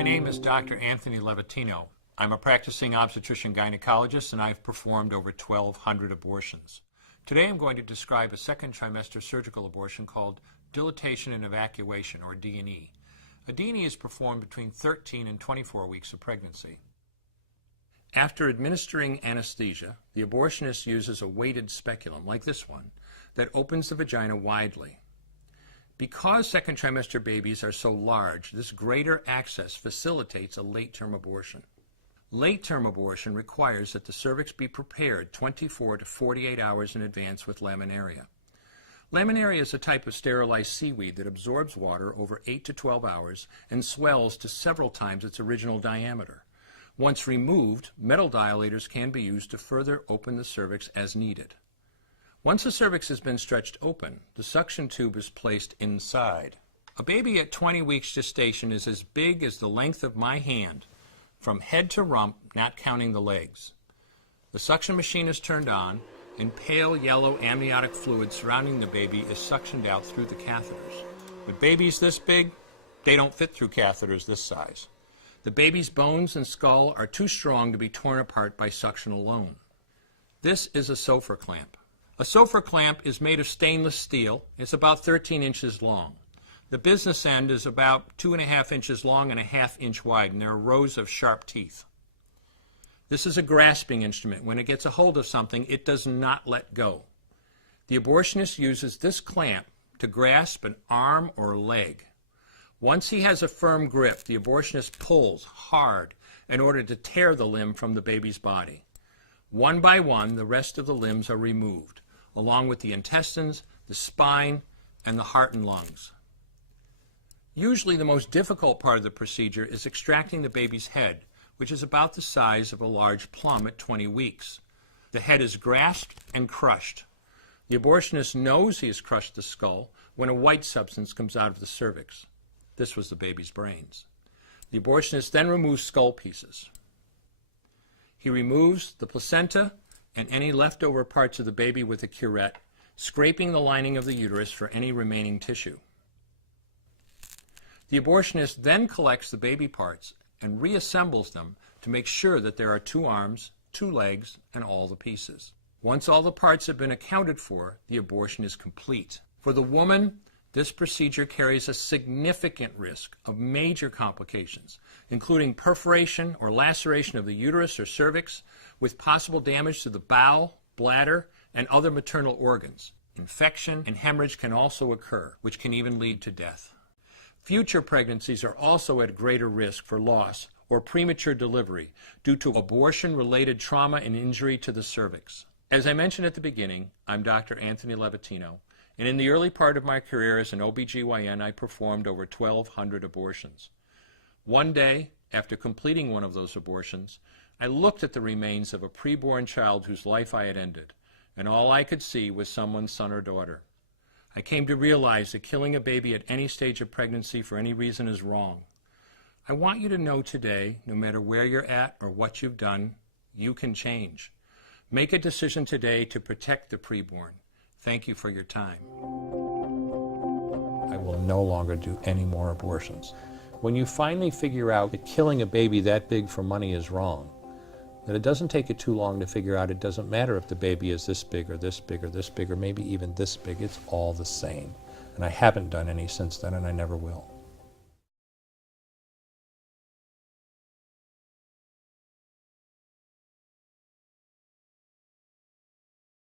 My name is Dr. Anthony Levatino. I'm a practicing obstetrician-gynecologist and I've performed over 1,200 abortions. Today I'm going to describe a second trimester surgical abortion called dilatation and evacuation, or D&E. A D&E is performed between 13 and 24 weeks of pregnancy. After administering anesthesia, the abortionist uses a weighted speculum, like this one, that opens the vagina widely. Because second trimester babies are so large, this greater access facilitates a late-term abortion. Late-term abortion requires that the cervix be prepared 24 to 48 hours in advance with laminaria. Laminaria is a type of sterilized seaweed that absorbs water over 8 to 12 hours and swells to several times its original diameter. Once removed, metal dilators can be used to further open the cervix as needed. Once the cervix has been stretched open, the suction tube is placed inside. A baby at 20 weeks gestation is as big as the length of my hand, from head to rump, not counting the legs. The suction machine is turned on, and pale yellow amniotic fluid surrounding the baby is suctioned out through the catheters. With babies this big, they don't fit through catheters this size. The baby's bones and skull are too strong to be torn apart by suction alone. This is a Sofer clamp. A Sofer clamp is made of stainless steel. It's about 13 inches long. The business end is about 2.5 inches long and 1/2 inch wide, and there are rows of sharp teeth. This is a grasping instrument. When it gets a hold of something, it does not let go. The abortionist uses this clamp to grasp an arm or leg. Once he has a firm grip, the abortionist pulls hard in order to tear the limb from the baby's body. One by one, the rest of the limbs are removed, along with the intestines, the spine, and the heart and lungs. Usually the most difficult part of the procedure is extracting the baby's head, which is about the size of a large plum at 20 weeks. The head is grasped and crushed. The abortionist knows he has crushed the skull when a white substance comes out of the cervix. This was the baby's brains. The abortionist then removes skull pieces. He removes the placenta and any leftover parts of the baby with a curette, scraping the lining of the uterus for any remaining tissue. The abortionist then collects the baby parts and reassembles them to make sure that there are 2 arms, 2 legs, and all the pieces. Once all the parts have been accounted for, the abortion is complete. For the woman, this procedure carries a significant risk of major complications, including perforation or laceration of the uterus or cervix, with possible damage to the bowel, bladder, and other maternal organs. Infection and hemorrhage can also occur, which can even lead to death. Future pregnancies are also at greater risk for loss or premature delivery due to abortion-related trauma and injury to the cervix. As I mentioned at the beginning, I'm Dr. Anthony Levatino, and in the early part of my career as an OBGYN, I performed over 1,200 abortions. One day, after completing one of those abortions, I looked at the remains of a preborn child whose life I had ended, and all I could see was someone's son or daughter. I came to realize that killing a baby at any stage of pregnancy for any reason is wrong. I want you to know today, no matter where you're at or what you've done, you can change. Make a decision today to protect the preborn. Thank you for your time. I will no longer do any more abortions. When you finally figure out that killing a baby that big for money is wrong, that it doesn't take you too long to figure out it doesn't matter if the baby is this big or this big or this big or maybe even this big, it's all the same. And I haven't done any since then, and I never will.